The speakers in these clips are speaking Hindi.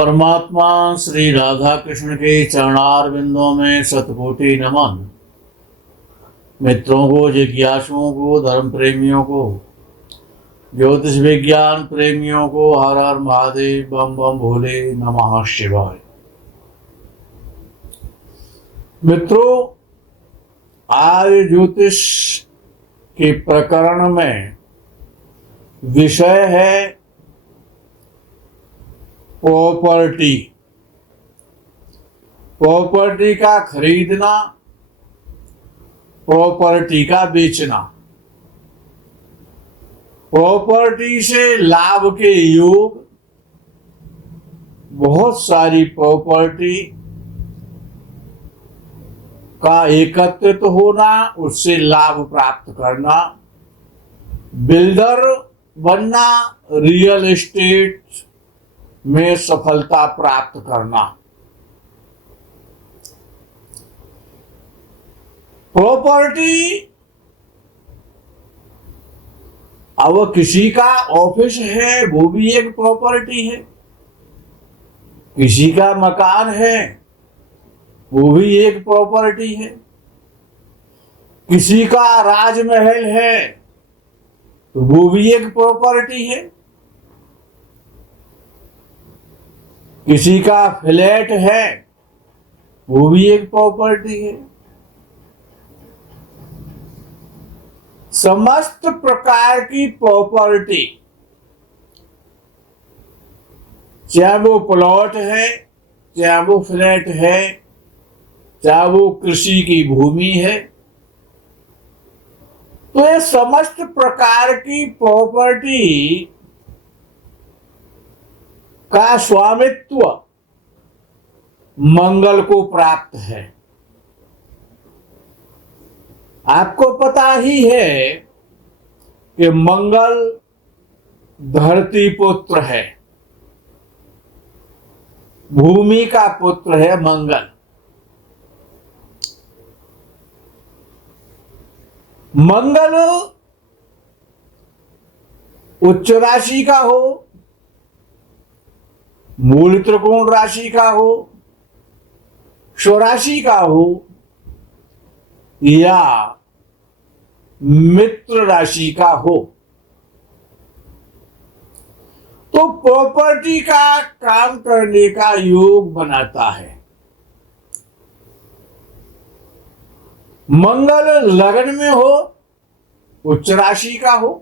परमात्मा श्री राधा कृष्ण के चरणारविंदों में शतकोटि नमन। मित्रों को, जिज्ञासुओं को, धर्म प्रेमियों को, ज्योतिष विज्ञान प्रेमियों को हर हर महादेव, बम बम भोले, नमः शिवाय। मित्रों, आज ज्योतिष के प्रकरण में विषय है प्रॉपर्टी। प्रॉपर्टी का खरीदना, प्रॉपर्टी का बेचना, प्रॉपर्टी से लाभ के योग, बहुत सारी प्रॉपर्टी का एकत्रित होना, उससे लाभ प्राप्त करना, बिल्डर बनना, रियल एस्टेट में सफलता प्राप्त करना। प्रॉपर्टी, अब किसी का ऑफिस है वो भी एक प्रॉपर्टी है, किसी का मकान है वो भी एक प्रॉपर्टी है, किसी का राजमहल है तो वो भी एक प्रॉपर्टी है, किसी का फ्लैट है वो भी एक प्रॉपर्टी है। समस्त प्रकार की प्रॉपर्टी, चाहे वो प्लॉट है, चाहे वो फ्लैट है, चाहे वो कृषि की भूमि है, तो ये समस्त प्रकार की प्रॉपर्टी का स्वामित्व मंगल को प्राप्त है। आपको पता ही है कि मंगल धरती पुत्र है, भूमि का पुत्र है मंगल। मंगल उच्च राशि का हो, मूल त्रिकोण राशि का हो, स्वराशि का हो या मित्र राशि का हो, तो प्रॉपर्टी का काम करने का योग बनाता है। मंगल लगन में हो, उच्च राशि का हो,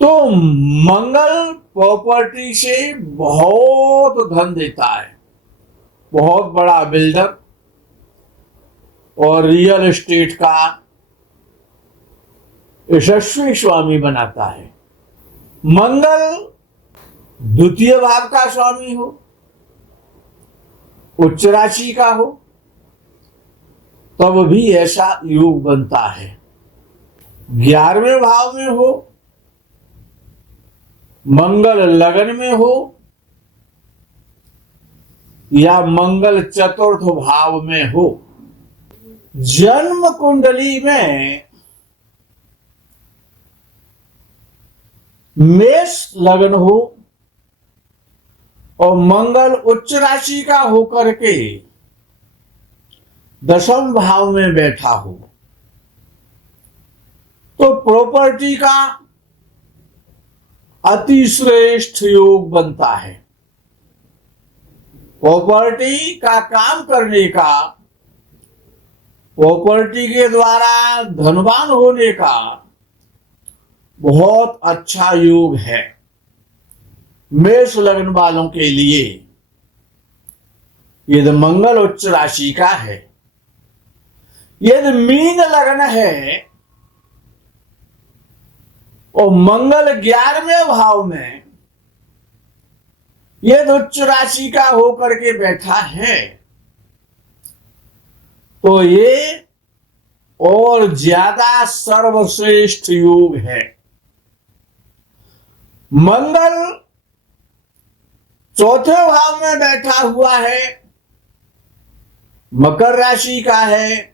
तो मंगल प्रॉपर्टी से बहुत धन देता है, बहुत बड़ा बिल्डर और रियल एस्टेट का यशस्वी स्वामी बनाता है। मंगल द्वितीय भाव का स्वामी हो, उच्च राशि का हो, तब भी ऐसा योग बनता है। 11वें भाव में हो, मंगल लगन में हो या मंगल चतुर्थ भाव में हो, जन्म कुंडली में मेष लगन हो और मंगल उच्च राशि का होकर के 10वें भाव में बैठा हो, तो प्रॉपर्टी का अति श्रेष्ठ योग बनता है। प्रॉपर्टी का काम करने का, प्रॉपर्टी के द्वारा धनवान होने का बहुत अच्छा योग है मेष लग्न वालों के लिए। यदि मंगल उच्च राशि का है, यदि मीन लग्न है और मंगल 11वें भाव में यदि उच्च राशि का होकर के बैठा है, तो ये और ज्यादा सर्वश्रेष्ठ योग है। मंगल चौथे भाव में बैठा हुआ है, मकर राशि का है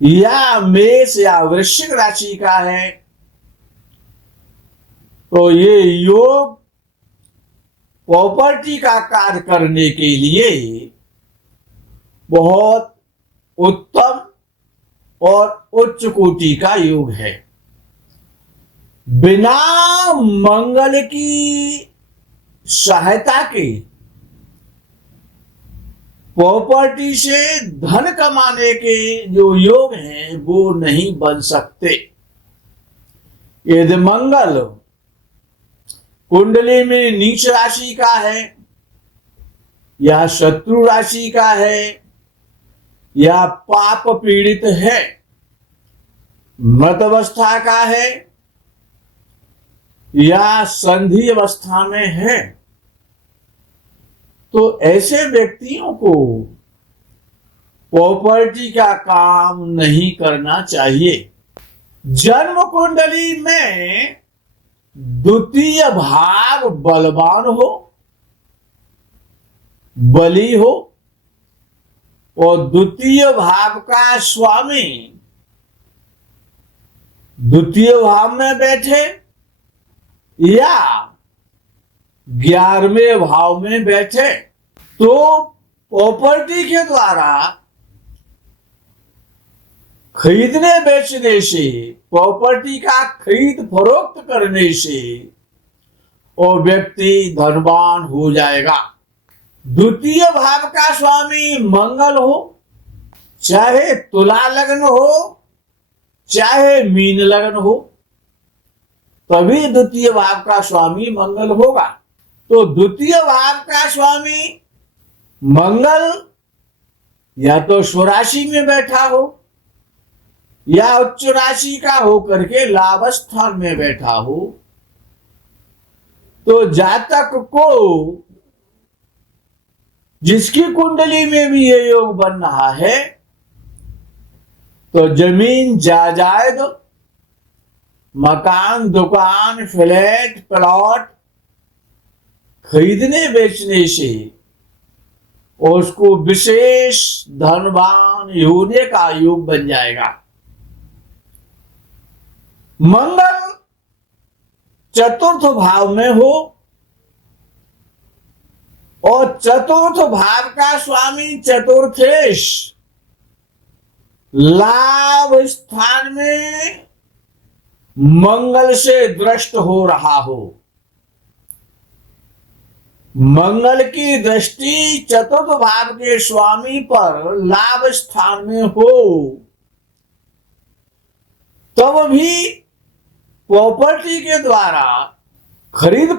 या मेष या वृश्चिक राशि का है, तो ये योग प्रॉपर्टी का कार्य करने के लिए बहुत उत्तम और उच्च कोटि का योग है। बिना मंगल की सहायता के प्रॉपर्टी से धन कमाने के जो योग हैं वो नहीं बन सकते। यदि मंगल कुंडली में नीच राशि का है या शत्रु राशि का है या पाप पीड़ित है, मृत अवस्था का है या संधि अवस्था में है, तो ऐसे व्यक्तियों को प्रॉपर्टी का काम नहीं करना चाहिए। जन्म कुंडली में द्वितीय भाव बलवान हो, बली हो और द्वितीय भाव का स्वामी द्वितीय भाव में बैठे या 11वें भाव में बैठे, तो प्रॉपर्टी के द्वारा खरीदने बेचने से, प्रॉपर्टी का खरीद फरोख्त करने से वो व्यक्ति धनवान हो जाएगा। द्वितीय भाव का स्वामी मंगल हो, चाहे तुला लग्न हो चाहे मीन लग्न हो, तभी द्वितीय भाव का स्वामी मंगल होगा। तो द्वितीय भाव का स्वामी मंगल या तो स्वराशि में बैठा हो या उच्च राशि का हो करके लाभ स्थान में बैठा हो, तो जातक को जिसकी कुंडली में भी ये योग बन रहा है, तो जमीन जायदाद, मकान, दुकान, फ्लैट, प्लॉट खरीदने बेचने से उसको विशेष धनवान होने का योग बन जाएगा। मंगल चतुर्थ भाव में हो और चतुर्थ भाव का स्वामी चतुर्थेश लाभ स्थान में मंगल से दृष्ट हो रहा हो, मंगल की दृष्टि चतुर्थ भाव के स्वामी पर लाभ स्थान में हो, तब भी प्रॉपर्टी के द्वारा खरीद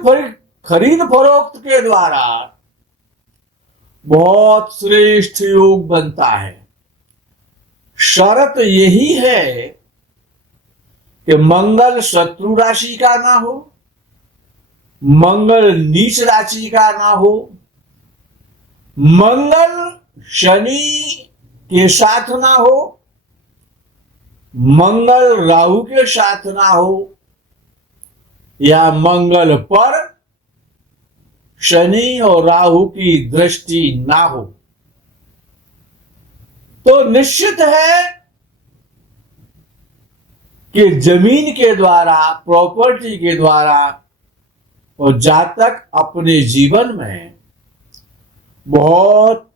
फरोख्त के द्वारा बहुत श्रेष्ठ योग बनता है। शर्त यही है कि मंगल शत्रु राशि का ना हो, मंगल नीच राशि का ना हो, मंगल शनि के साथ ना हो, मंगल राहु के साथ ना हो, या मंगल पर शनि और राहु की दृष्टि ना हो। तो निश्चित है कि जमीन के द्वारा, प्रॉपर्टी के द्वारा और जातक अपने जीवन में बहुत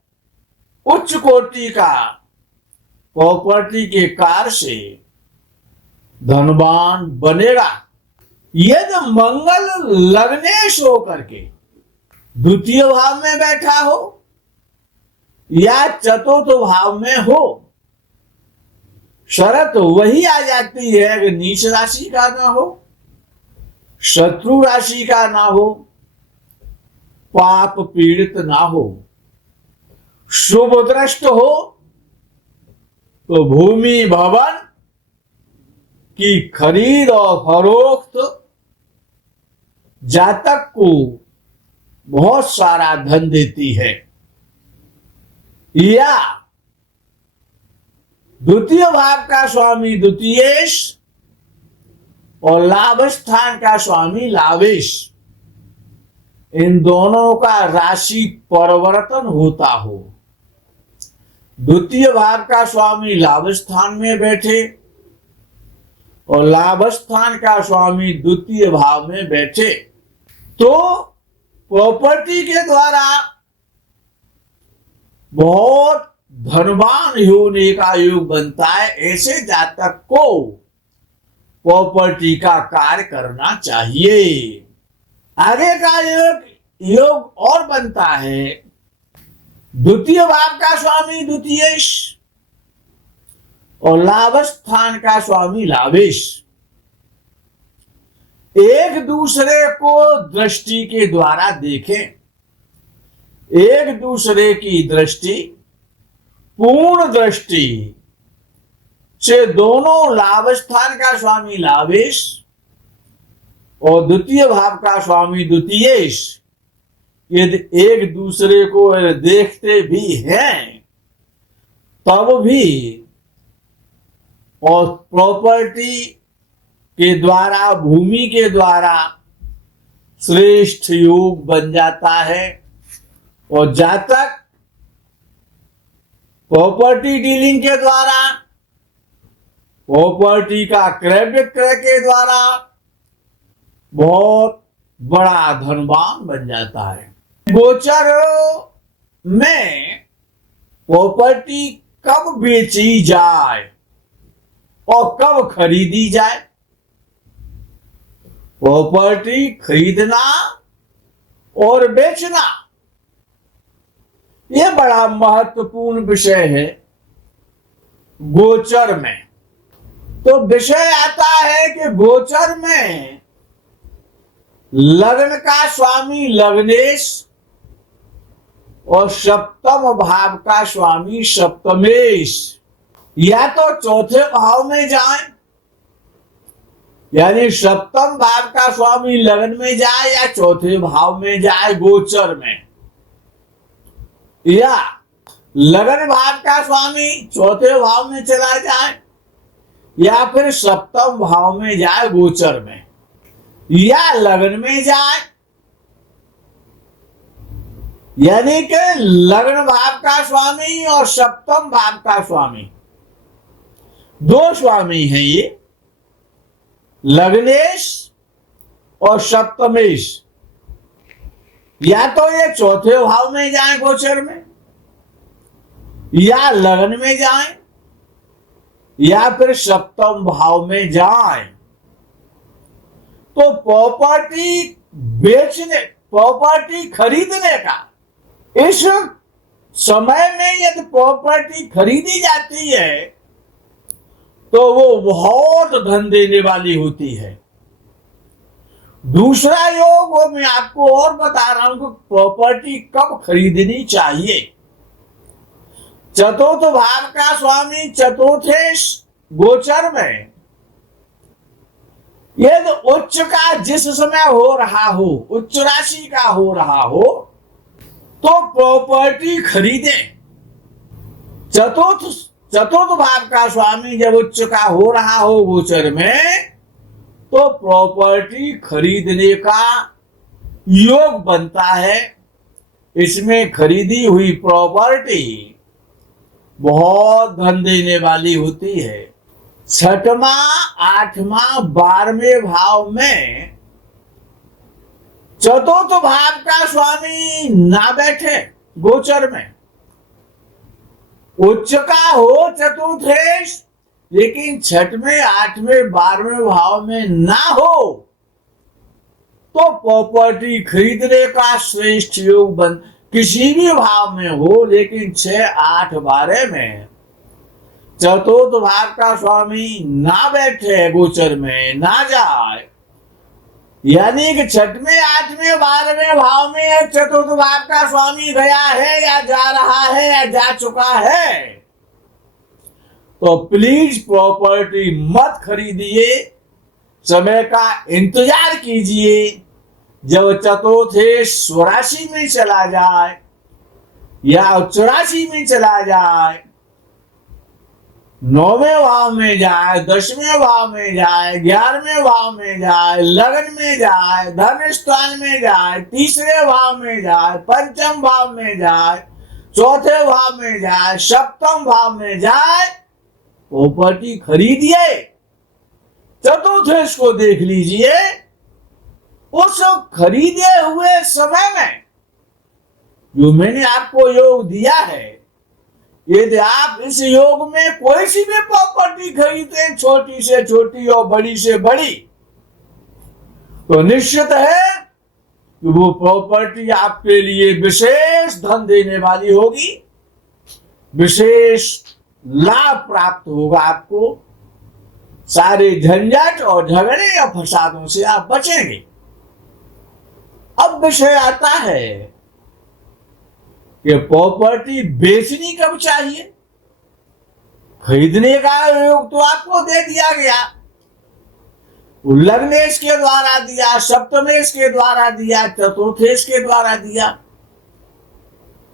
उच्च कोटि का प्रॉपर्टी के कार्य से धनवान बनेगा। यदि मंगल लग्नेश हो करके द्वितीय भाव में बैठा हो या चतुर्थ भाव में हो, शर्त वही आ जाती है कि नीच राशि का ना हो, शत्रु राशि का ना हो, पाप पीड़ित ना हो, शुभ दृष्ट हो, तो भूमि भवन की खरीद और फरोख्त जातक को बहुत सारा धन देती है। या द्वितीय भाव का स्वामी द्वितीयेश और लाभ स्थान का स्वामी लाभेश, इन दोनों का राशि परिवर्तन होता हो। द्वितीय भाव का स्वामी लाभ स्थान में बैठे और लाभ स्थान का स्वामी द्वितीय भाव में बैठे तो प्रॉपर्टी के द्वारा बहुत धनवान होने का योग बनता है। ऐसे जातक को प्रॉपर्टी का कार्य करना चाहिए। आगे का योग और बनता है। द्वितीय भाव का स्वामी द्वितीयेश और लाभ स्थान का स्वामी लाभेश एक दूसरे को दृष्टि के द्वारा देखें। एक दूसरे की दृष्टि पूर्ण दृष्टि से दोनों लाभ स्थान का स्वामी लाभेश और द्वितीय भाव का स्वामी द्वितीयेश यदि एक दूसरे को देखते भी हैं तब भी और प्रॉपर्टी के द्वारा भूमि के द्वारा श्रेष्ठ योग बन जाता है। और जातक प्रॉपर्टी डीलिंग के द्वारा प्रॉपर्टी का क्रय विक्रय के द्वारा बहुत बड़ा धनवान बन जाता है। गोचर में प्रॉपर्टी कब बेची जाए और कब खरीदी जाए। प्रॉपर्टी खरीदना और बेचना यह बड़ा महत्वपूर्ण विषय है गोचर में। तो विषय आता है कि गोचर में लग्न का स्वामी लग्नेश और सप्तम भाव का स्वामी सप्तमेश या तो चौथे भाव में जाए, यानी सप्तम भाव का स्वामी लग्न में जाए या चौथे भाव में जाए गोचर में, या लग्न भाव का स्वामी चौथे भाव में चला जाए या फिर सप्तम भाव में जाए गोचर में, या लग्न में जाए यानी कि लग्न भाव का स्वामी और सप्तम भाव का स्वामी दो स्वामी हैं ये, लग्नेश और सप्तमेश। या तो ये चौथे भाव में जाए गोचर में, या लग्न में जाए, या फिर सप्तम भाव में जाए। तो प्रॉपर्टी बेचने प्रॉपर्टी खरीदने का इस समय में यदि प्रॉपर्टी खरीदी जाती है तो वो बहुत धन देने वाली होती है। दूसरा योग वो मैं आपको और बता रहा हूं कि प्रॉपर्टी कब खरीदनी चाहिए। चतुर्थ भाव का स्वामी चतुर्थेश गोचर में यदि उच्च का जिस समय हो रहा हो, उच्च राशि का हो रहा हो, तो प्रॉपर्टी खरीदे। चतुर्थ भाव का स्वामी जब उच्च का हो रहा हो गोचर में तो प्रॉपर्टी खरीदने का योग बनता है। इसमें खरीदी हुई प्रॉपर्टी बहुत धन देने वाली होती है। छठवां, आठवां, 12वें भाव में चतुर्थ भाव का स्वामी ना बैठे गोचर में, उच्च का हो चतुर्थेश लेकिन छठवें, 8वें, 12वें भाव में ना हो तो प्रॉपर्टी खरीदने का श्रेष्ठ योग बन, किसी भी भाव में हो लेकिन 6, 8, 12 में चतुर्थ भाव का स्वामी ना बैठे गोचर में, ना जाए, यानी कि 6वें, 8वें, 12वें भाव में चतुर्थ भाव का स्वामी गया है या जा रहा है या जा चुका है तो प्लीज प्रॉपर्टी मत खरीदिए। समय का इंतजार कीजिए। जब चतुर्थेश स्वराशि में चला जाए या उच्च राशि में चला जाए, 9वें भाव में जाए, 10वें भाव में जाए, 11वें भाव में जाए, लग्न में जाए, धन स्थान में जाए, तीसरे भाव में जाए, पंचम भाव में जाए, चौथे भाव में जाए, सप्तम भाव में जाए, प्रॉपर्टी खरीदिए। चतुर्थेश को देख लीजिए, उस खरीदे हुए समय में जो मैंने आपको योग दिया है, यदि आप इस योग में कोई सी भी प्रॉपर्टी खरीदते, छोटी से छोटी और बड़ी से बड़ी, तो निश्चित है कि वो प्रॉपर्टी आपके लिए विशेष धन देने वाली होगी, विशेष लाभ प्राप्त होगा आपको, सारे झंझट और झगड़े या फसादों से आप बचेंगे। अब विषय आता है कि प्रॉपर्टी बेचनी कब चाहिए। खरीदने का योग तो आपको दे दिया गया, लग्नेश के द्वारा दिया, सप्तमेश के द्वारा दिया, चतुर्थेश के द्वारा दिया,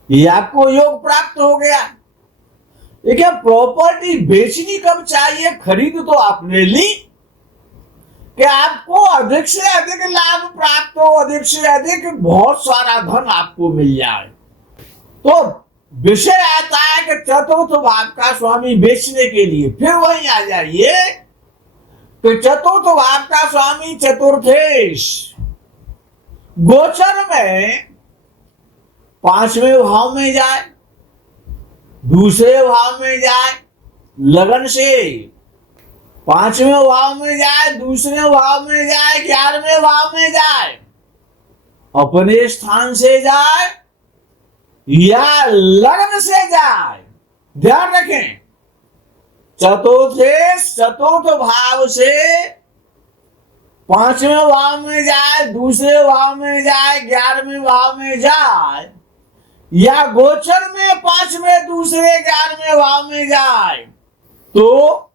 ये आपको योग प्राप्त हो गया। देखिए, प्रॉपर्टी बेचनी कब चाहिए। खरीद तो आपने ली कि आपको अधिक से अधिक लाभ प्राप्त हो, अधिक से अधिक बहुत सारा धन आपको मिल जाए। तो विषय आता है कि चतुर्थ भाव का स्वामी बेचने के लिए। फिर वहीं आ जाइए तो चतुर्थ भाव का स्वामी चतुर्थेश गोचर में 5वें भाव में जाए, दूसरे भाव में जाए, लगन से 5वें भाव में जाए, दूसरे भाव में जाए, 11वें भाव में जाए, अपने स्थान से जाए या लगन से जाए। ध्यान रखें, चतुर्थेश चतुर्थ भाव से 5वें भाव में जाए, दूसरे भाव में जाए, 11वें भाव में जाए, या गोचर में 5वें दूसरे 11वें भाव में जाए, तो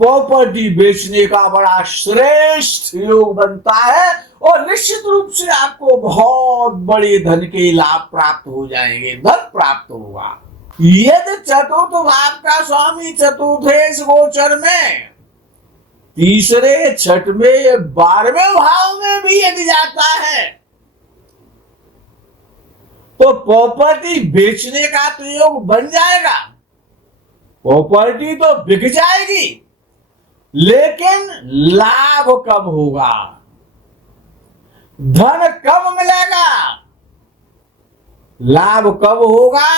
प्रॉपर्टी बेचने का बड़ा श्रेष्ठ योग बनता है और निश्चित रूप से आपको बहुत बड़े धन के लाभ प्राप्त हो जाएंगे, धन प्राप्त होगा। यदि चतुर्थ भाव का स्वामी चतुर्थेश गोचर में तीसरे, छठवें, 12वें भाव में भी यदि जाता है, तो प्रॉपर्टी बेचने का तो योग बन जाएगा, प्रॉपर्टी तो बिक जाएगी, लेकिन लाभ कब होगा, धन कब मिलेगा। लाभ कब होगा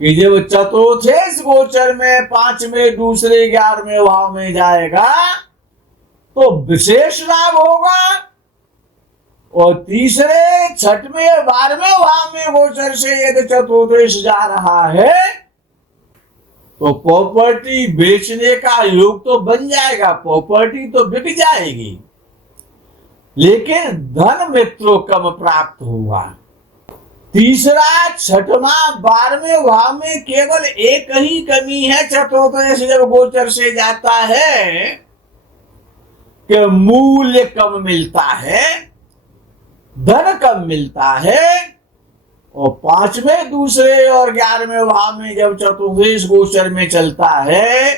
कि जब चतुर्थेश गोचर में 5वें दूसरे 11वें भाव में जाएगा तो विशेष लाभ होगा, और तीसरे, छठवें, 12वें भाव में गोचर से यदि चतुर्थेश जा रहा है तो प्रॉपर्टी बेचने का योग तो बन जाएगा, प्रॉपर्टी तो बिक जाएगी, लेकिन धन मित्रों कम प्राप्त होगा। तीसरा, छठवां, 12वें भाव में केवल एक ही कमी है चतुर्थेश जब गोचर से जाता है कि मूल्य कम मिलता है, धन कम मिलता है, और 5वें दूसरे और 11वें भाव में जब चतुर्थेश गोचर में चलता है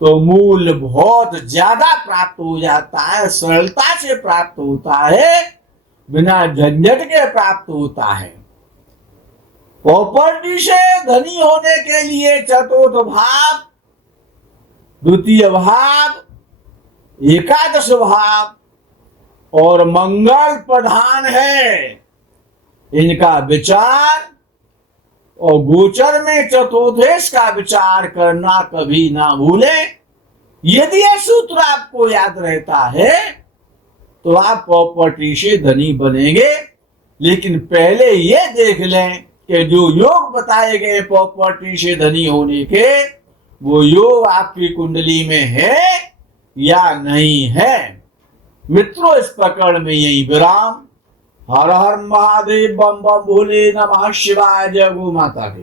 तो मूल्य बहुत ज्यादा प्राप्त हो जाता है, सरलता से प्राप्त होता है, बिना झंझट के प्राप्त होता है। प्रॉपर्टी से धनी होने के लिए चतुर्थ भाव, द्वितीय भाव, एकादश भाव और मंगल प्रधान है, इनका विचार और गोचर में चतुर्थेश का विचार करना कभी ना भूलें। यदि यह सूत्र आपको याद रहता है तो आप प्रॉपर्टी से धनी बनेंगे, लेकिन पहले ये देख लें कि जो योग बताए गए प्रॉपर्टी से धनी होने के, वो योग आपकी कुंडली में है या नहीं है। मित्रों, इस प्रकरण में यही विराम। हर हर महादेव, बम बम भोले, नमः शिवाय, जय गौ माता की।